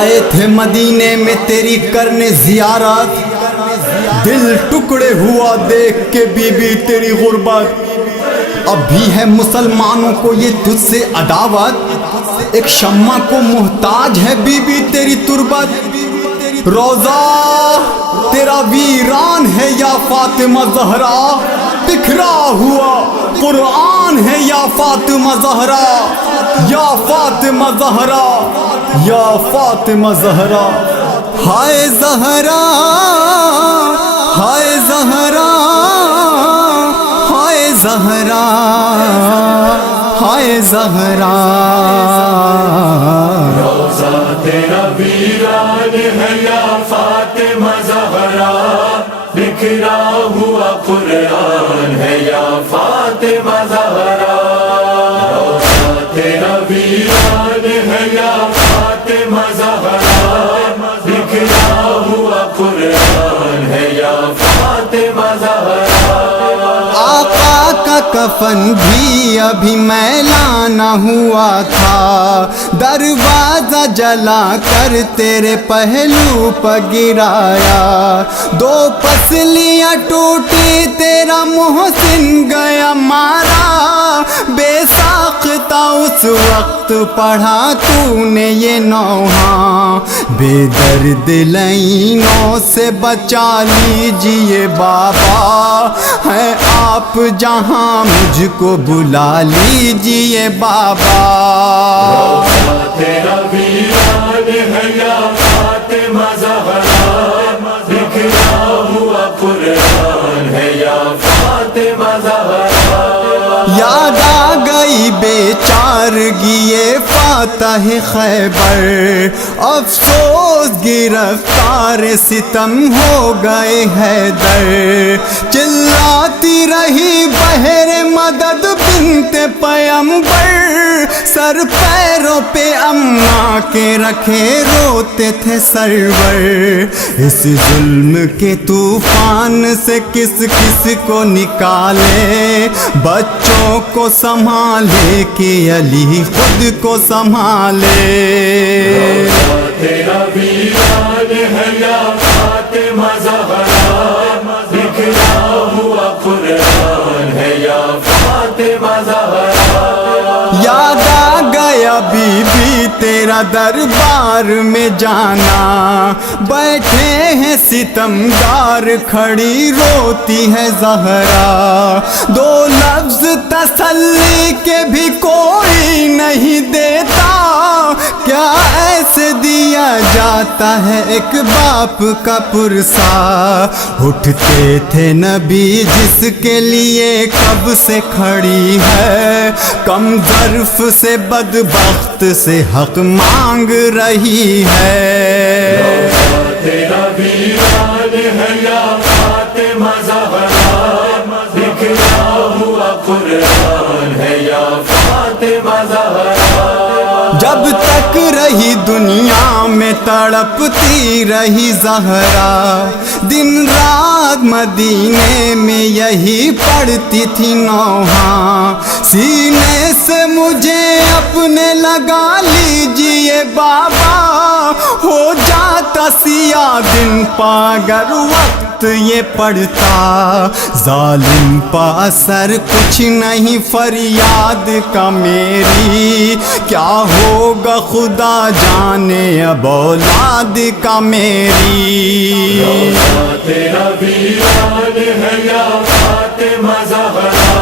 آئے تھے مدینے میں تیری کرنے زیارت، دل ٹکڑے ہوا دیکھ کے بی بی تیری غربت۔ اب بھی ہے مسلمانوں کو یہ تجھ سے عداوت، ایک شمع کو محتاج ہے بی بی تیری تربت۔ روزہ تیرا ویران ہے یا فاطمہ زہرا، بکھرا ہوا قرآن ہے یا فاطمہ زہرا، یا فاطمہ زہرا، یا فاطمہ زہرا۔ ہائے زہرا، ہائے زہرا، ہائے زہرا، ہائے زہرا۔ روزہ تیرا ویران ہے یا فاطمہ زہرا، بکھرا ہوا قرآن ہے یا فاطمہ زہرا۔ روزہ تیرا ویران ہے یا فاطمہ زہرا، بکھرا ہوا قرآن ہے یا فاطمہ زہرا۔ آقا کا کفن بھی ابھی میلا نہ ہوا تھا، دروازہ جلا کر تیرے پہلو پر گرایا، دو پسلیاں ٹوٹی تیرا محسن گیا مارا، بے ساختہ اس وقت پڑھا تو نے یہ نوحہ، بے درد لینوں سے بچا لیجئے بابا، ہے آپ جہاں مجھ کو بلا لیجئے بابا۔ روزہ تیرا ویران ہے یا فاطمہ زہرا، بکھرا ہوا قرآن ہے یا فاطمہ زہرا۔ یاد آ گئی بیچارگی یہ فاتح خیبر، افسوس گرفتار ستم ہو گئے حیدر، چلاتی رہی بہر مدد بنت پیمبر، سر پیروں پہ اماں کے رکھے روتے تھے سرور، اس ظلم کے طوفان سے کس کس کو نکالے، بچوں کو سنبھالے کہ علی خود کو سنبھالے۔ روزہ تیرا ویران ہے یا فاطمہ زہرا، بکھرا ہوا قرآن ہے یا فاطمہ زہرا۔ یاد آ گیا بی بی تیرا دربار میں جانا، بیٹھے ہیں ستمگار کھڑی روتی ہے زہرا، دو لفظ تسلی کے بھی کوئی نہیں دیتا، کیا ایسے دیا جاتا ہے ایک باپ کا پرسا، اٹھتے تھے نبی جس کے لیے کب سے کھڑی ہے، کم ظرف سے بدبخت سے حق مانگ رہی ہے۔ روزہ تیرا ویران ہے یا فاطمہ زہرا، بکھرا ہوا قرآن ہے یا فاطمہ زہرا۔ جب تک رہی دنیا میں تڑپتی رہی زہرا، دن رات مدینے میں یہی پڑھتی تھی نوحہ، سینے سے مجھے اپنے لگا لیجئے بابا، ہو جاتا سیاہ دن پا اگر وقت یہ پڑھتا، ظالم پا اثر کچھ نہیں فریاد کا میری، کیا ہوگا خدا جانے اب اولاد کا میری۔ روزہ تیرا ویران ہے یا فاطمہ زہرا،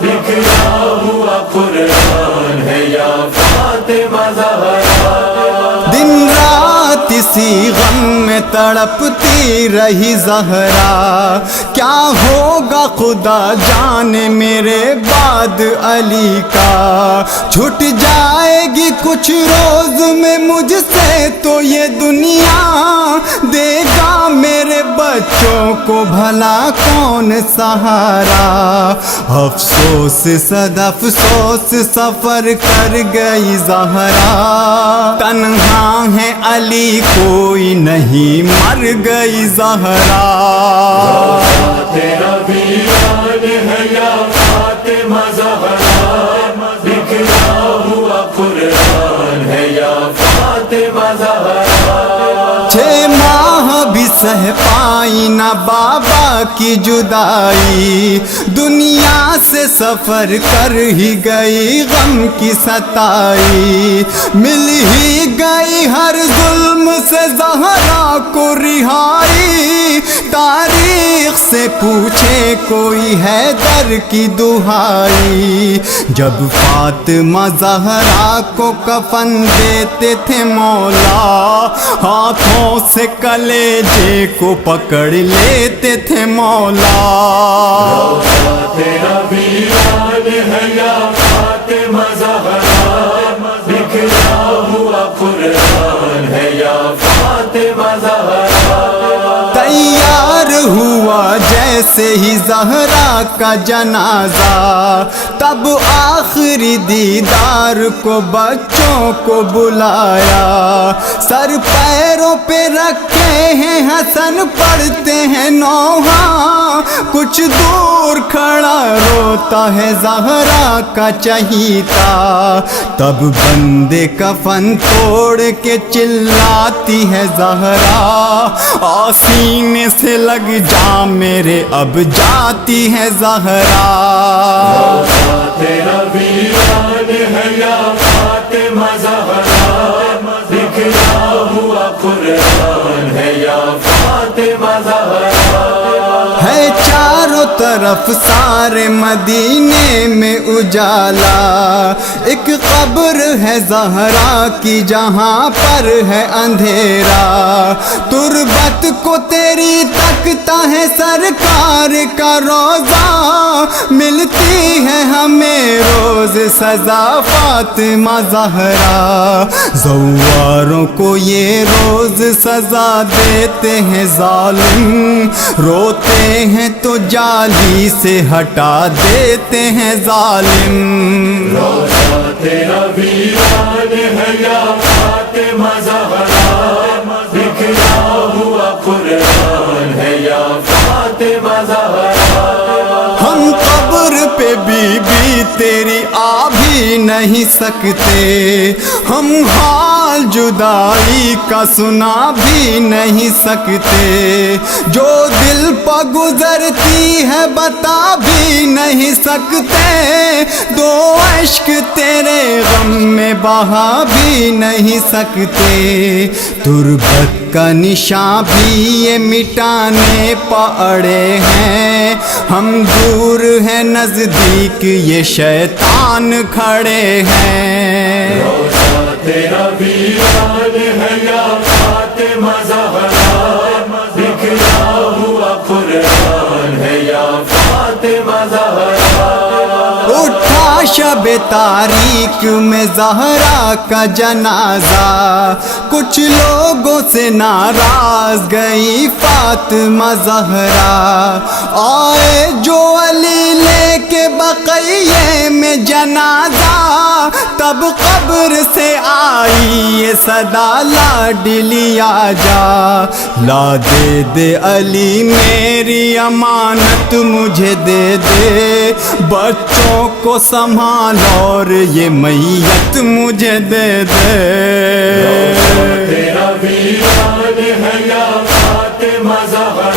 بکھرا ہوا قرآن ہے یا فاطمہ زہرا۔ دن رات اسی غم میں تڑپتی رہی زہرا، کیا ہوگا خدا جانے میرے بعد علی کا، چھٹ جائے گی کچھ روز میں مجھ سے تو یہ دنیا، دے گا میرے بچوں کو بھلا کون سہارا، افسوس صد افسوس سفر کر گئی زہرا، تنہا ہے علی کوئی نہیں مر گئی زہرا۔ روزہ تیرا ویران ہے یا فاطمہ زہرا، بکھرا ہوا قرآن ہے یا فاطمہ زہرا۔ سہ پائی نہ بابا کی جدائی، دنیا سے سفر کر ہی گئی غم کی ستائی، مل ہی گئی ہر ظلم سے زہرا کو رہائی، تاریخ سے پوچھے کوئی حیدر کی دہائی، جب فاطمہ زہرا کو کفن دیتے تھے مولا، ہاتھوں سے کلیجے کو پکڑ لیتے تھے مولا۔ تیرا ویران ہے یا فاطمہ زہرا، بکھرا ہوا قرآن ہے یا فاطمہ زہرا۔ تیار ہوا جیسے ہی زہرا کا جنازہ، تب آخری دیدار کو بچوں کو بلایا، سر پیروں پہ رکھے ہیں حسن پڑھتے ہیں نوحہ، کچھ دور کھڑا روتا ہے زہرا کا چہیتا، تب بندے کفن توڑ کے چلاتی ہے زہرا، سینے سے لگ جا میرے اب جاتی ہے زہرا۔ تیرا ویران ہے یا فاطمہ زہرا، بکھرا ہوا قرآن ہے یا فاطمہ زہرا۔ ہے چاروں طرف سارے مدینے میں اجالا، ایک قبر ہے زہرا کی جہاں پر ہے اندھیرا، تربت کو تیری تکتا ہے سرکار کا روزہ، ملتی ہے ہمیں روز سزا فاطمہ زہرا، زواروں کو یہ روز سزا دیتے ہیں ظالم، روتے ہیں تو جالی سے ہٹا دیتے ہیں ظالم۔ تیرا ویران ہے یا فاطمہ زہرا، بکھرا ہوا قرآن ہے یا فاطمہ زہرا۔ ہم قبر پہ بی بی تیری آ بھی نہیں سکتے، ہم حال جدائی کا سنا بھی نہیں سکتے، جو دل پہ گزرتی ہے بتا بھی نہیں سکتے، دو عشق تیرے غم میں بہا بھی نہیں سکتے، تربت کا نشان بھی یہ مٹانے پڑے ہیں، ہم دور ہیں نزدیک یہ شیطان کھڑے ہیں۔ تیرا ویران ہے یا فاطمہ زہرا، بکھرا ہوا قرآن ہے یا فاطمہ زہرا۔ اٹھا شب تاریک میں زہرا کا جنازہ، کچھ لوگوں سے ناراض گئی فاطمہ زہرا، آئے جو علی لے کے بقیے میں جنازہ، تب قبر سے آئی یہ صدا لاڈلی آجا، لا دے دے علی میری امانت مجھے دے دے، بچوں کو سنبھال اور یہ میت مجھے دے دے۔ تیرا ویران ہے یا فاطمہ زہرا،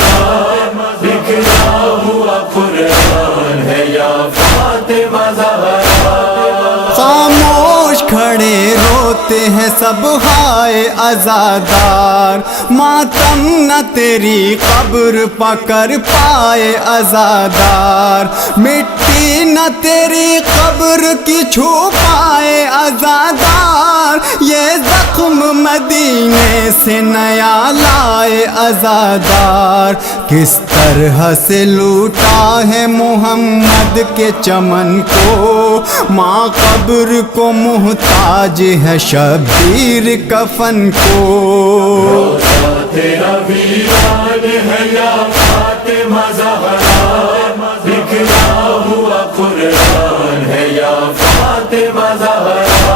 بکھرا ہوا قرآن ہے یا فاطمہ زہرا۔ خاموش کھڑے روتے ہیں سب ہائے عزادار، ماتم نہ تیری قبر پکڑ پائے عزادار، مٹی نہ تیری قبر کی چھو پائے عزادار، یہ زخم مدینے سے نیا لائے عزادار، کس طرح سے لوٹا ہے محمد کے چمن کو، ماں قبر کو محتاج ہے شبیر کفن کو۔ تیرا ویران ہے یا فاطمہ زہرا، بکھرا ہوا قرآن ہے یا فاطمہ زہرا۔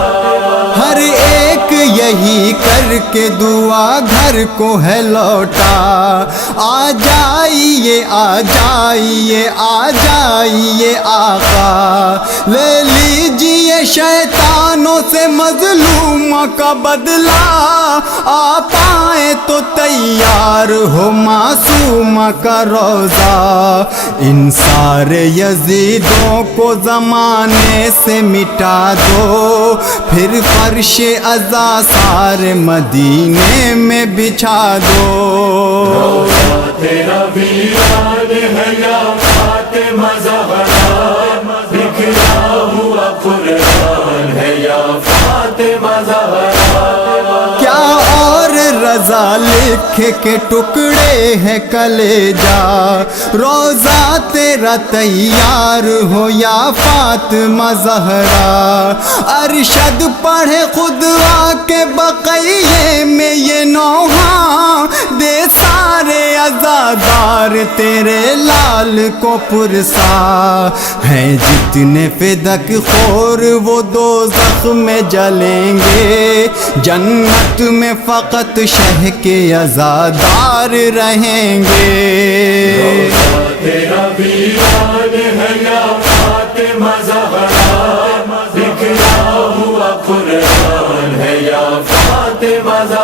ہر ایک یہی کر کے دعا گھر کو ہے لوٹا، آ جائیے آ جائیے آ جائیے آقا، لے لیجیے شیطانوں سے مظلوم معصومہ کا بدلہ آ پائے تو تیار ہو معصومہ کا روضہ، ان سارے یزیدوں کو زمانے سے مٹا دو، پھر فرش عزا سارے مدینے میں بچھا دو۔ تیرا ویران ہے یا فاطمہ زہرا، بکھرا ہوا قرآن ہے یا فاطمہ زہرا۔ کیا اور رضا لکھ کے ٹکڑے ہے کلیجا، روزہ تیرا تیار ہو یا فاطمہ زہرا، ارشد پڑھے خود آ کے بقیے میں یہ نوحہ، دے سارے عزادار تیرے لال کو پرسا، ہیں جتنے فدق خور وہ دوزخ میں جلیں گے، جنت میں فقط شہ کے عزادار رہیں گے۔ تیرا ویران ہے یا فاطمہ زہرا، بکھرا ہوا قرآن ہے یا فاطمہ زہرا۔